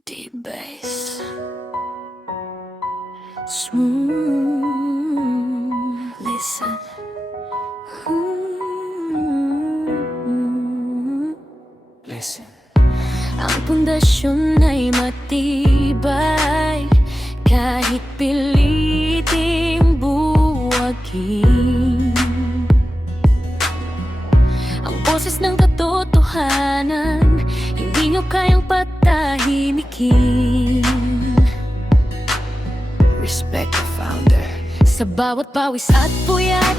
Deep bass, smooth. Listen. Listen. Ang pundasyon ay matibay kahit piliting buwagin. Ang boses ng katotohanan hindi nyo kayang patahimikin. Respect the founder. Sa bawat pawis at puyat,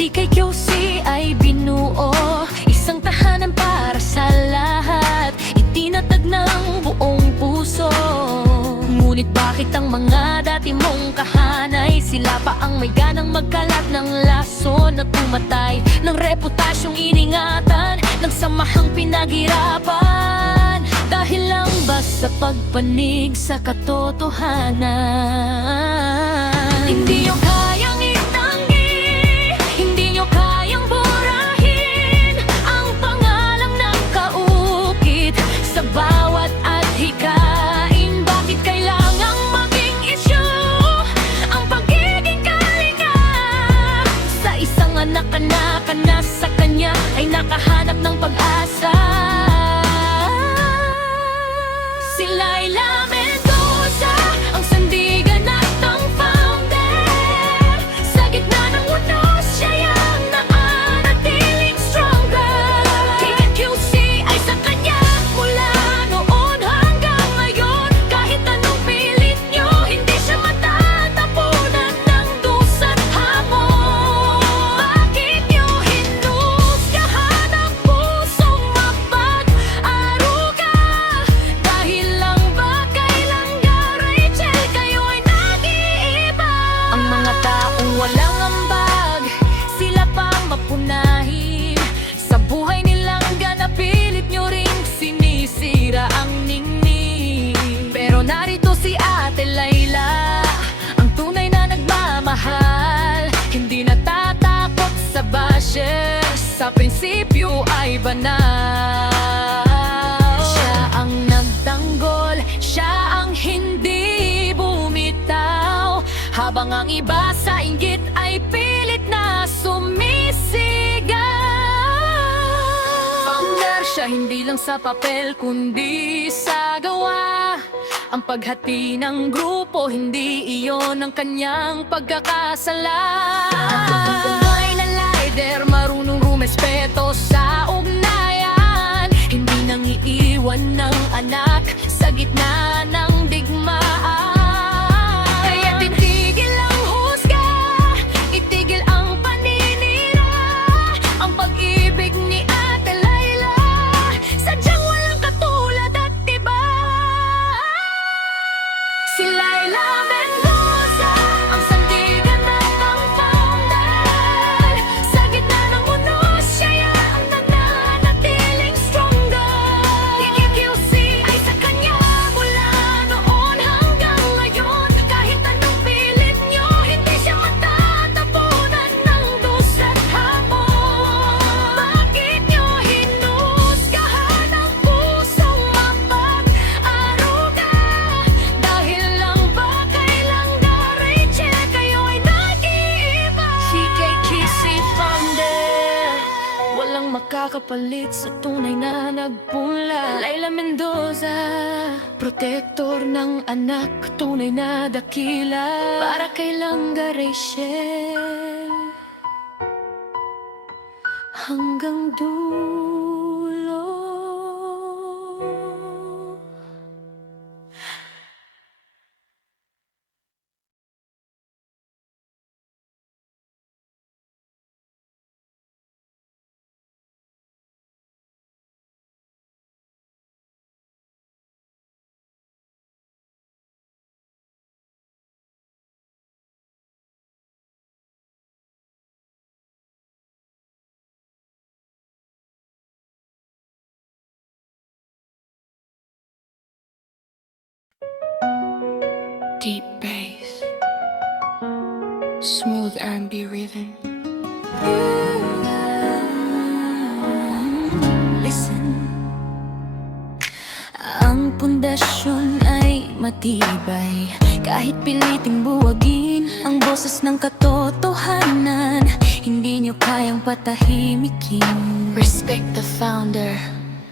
TKQC ay binuo, isang tahanan para sa lahat, itinatag ng buong puso. Ngunit bakit ang mga dati mong kahanay, sila pa ang may ganang magkalat ng laso na tumatay ng reputasyong iningatan ng samahang pinaghirapan, dahil lang ba sa pagpanig sa katotohanan? Hindi nyo kayang itanggi, hindi nyo kayang burahin ang pangalang nakaukit sa bawat adhikain. Bakit kailangang maging issue ang pagiging kalinga sa isang anak-anak na sa kanya ay nakahanap ng pag-asa? Si Laila Mendoza, ang sandigan at ang founder. Sa gitna ng unos, siya ang naanatiling stronger. TKQC ay sa kanya mula noon hanggang ngayon. Kahit anong pilit nyo, hindi siya matatapunan ng dusa't hamon. Bakit nyo hinusgahan ang pusong mapag-aruga? Dahil lang ba kay Langga Rachel kayo ay nag-iiba? Ang mga taong walang ambag, sila pa mapunahin sa buhay nilang ganapilit nyo ring sinisira ang ningning. Pero narito si Ate Laila, ang tunay na nagmamahal, hindi natatakot sa basher, sa prinsipyo ay banal. Siya ang nagtanggol, siya ang hindi bumitaw, habang ang iba sa inggit ay pilit na sumisigaw. Founder siya hindi lang sa papel kundi sa gawa. Ang paghati ng grupo, hindi iyon ang kanyang pagkakasala. Tunay na leader, marunong rumespeto sa ugnayan, hindi nang iiwan ng anak sa gitna ng digmaan. Kaya titigil ang husga, itigil ang paninira, ang pag-ibig ni Ate Laila, sadyang walang katulad at iba. Si Laila Mendoza, ang sandigan at ang founder. Sa gitna ng unos, siya ang nananatiling stronger. TKQC ay sa kanya mula noon hanggang ngayon. Kahit anong pilit nyo, hindi siya matatapunan ng dusa't hamon. Bakit nyo hinusgahan ang pusong mapag-aruga? Dahil lang ba kay Langga Rachel kayo ay nag-iiba? TKQC founder, walang makakapalit sa tunay na nagpunla. Laila Mendoza, protektor ng anak, tunay na dakila para kay Langga Rachel hanggang dulo. Deep bass, smooth R&B rhythm. Listen. Ang pundasyon matibay. Kahit piliting buwagin ang boses ng katotohanan, hindi nyo kayang patahimikin. Respect the founder.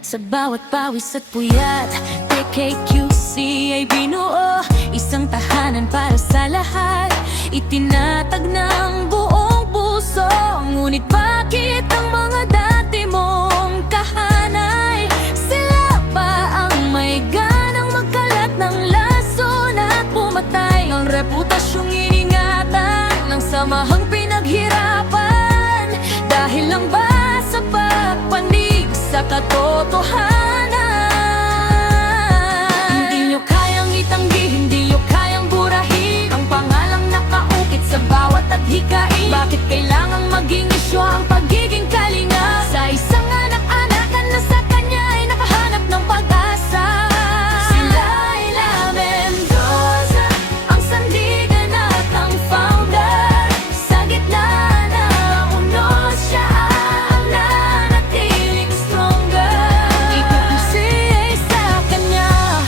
Sa bawat pawis at puyat, TKQC ay binuo, isang tahanan para sa lahat. Itinatag ng buong puso, ngunit bakit ang mga dati mong kahanay? Sila pa ang may ganang magkalat ng lason at pumatay. Ang reputasyong iningatan ng samahang pinaghirapan, dahil lang ba sa pagpanig sa katotohanan? Hindi nyo kayang itanggi, hindi nyo kayang burahin ang pangalang nakaukit sa bawat adhikain. Bakit kailangang maging isyu ang pagiging kalinga sa isang anak-anakan na sa kanya ay nakahanap ng pag-asa? Si Laila Mendoza, ang sandigan at ang founder. Sa gitna ng unos, siya ang nanatiling stronger. Ikukusi ay sa kanya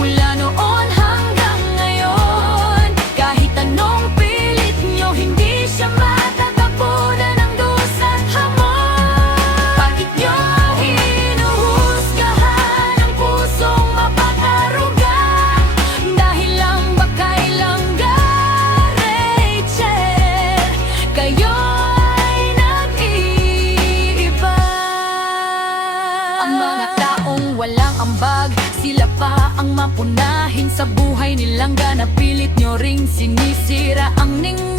mula noon hanggang ngayon. Kahit anong pilit nyo, hindi siya matatapunan ng dusa't hamon. Bakit nyo hinuhusgahan ang pusong mapakaruga? Dahil lang ba kay Langga, Rachel, kayo ay nag-iiba? Ang mga taong walang ambag, sila pa ang mapunahin sa buhay nilang gana. Pilit nyo ring sinisira ang ningning.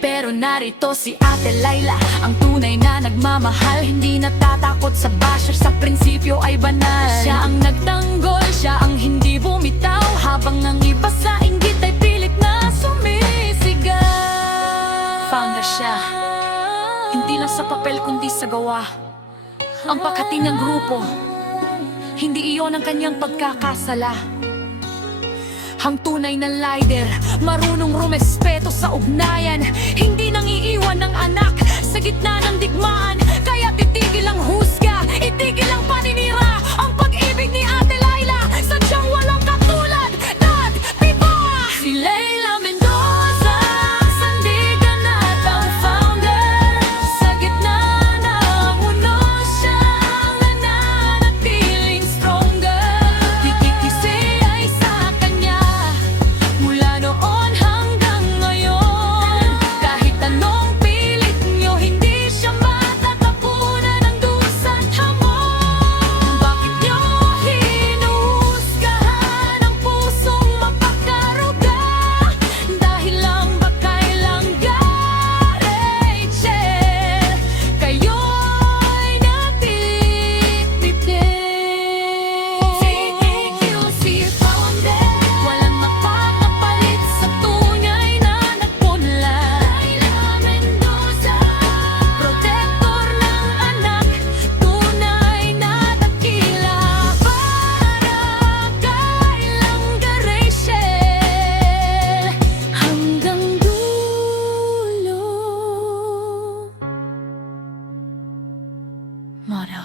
Pero narito si Ate Laila, ang tunay na nagmamahal, hindi natatakot sa basher, sa prinsipyo ay banal. Siya ang nagtanggol, siya ang hindi bumitaw, habang ang iba sa inggit ay pilit na sumisigaw. Founder siya, hindi lang sa papel kundi sa gawa. Ang paghati ng grupo, hindi iyon ang kanyang pagkakasala. Ang tunay na leader, marunong rumespeto sa ugnayan, hindi nang iiwan ng anak sa gitna ng digmaan. Kaya titigil ang husga, itigil ang paninira. Ang pag-ibig ni Ate Laila, sadyang walang katulad. Nagpiba! Si Laila Mendoza, sandigan at ang founder. Sa gitna ng unos, siya ang nananatiling stronger. Kikikisi ay sa kanya mula noon hanggang ngayon. Kahit anong pilit nyo, hindi siya matatapunan ng dusa't hamon. Bakit nyo hinuhusgahan ang pusong mapakaruga? Dahil lang ba kay Langga, Rachel, kayo'y natitipid? TKQC founder, walang makakapalit sa tunay na nagpunla. Laila Mendoza, protector ng anak, tunay na dakila. Para kay Langga, Rachel, hanggang dulo. Motto.